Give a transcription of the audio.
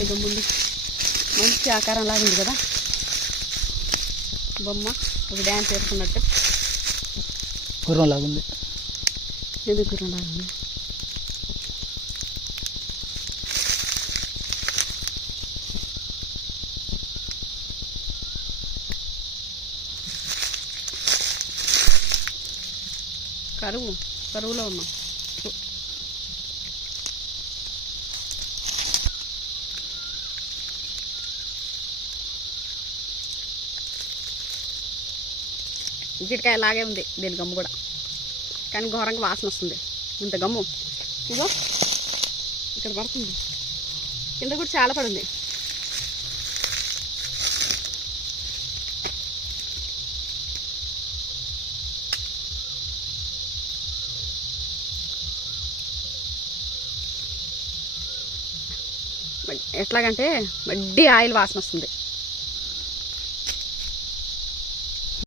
ఇంత ముందు మంచి ఆకారం లాగింది కదా బొమ్మ, ఒక డ్యాన్స్ వేసుకున్నట్టు గుర్రం లాగుంది. ఎందుకు గుర్రం లాగింది? కరువులో ఉన్నాం. జిటికాయ లాగే ఉంది దీని గమ్ము కూడా, కానీ ఘోరంగా వాసన వస్తుంది. ఇంత గమ్ము ఇగో ఇక్కడ పడుతుంది, కింద కూడా చాలా పడింది. ఎట్లాగంటే వడ్డీ ఆయిల్ వాసన వస్తుంది.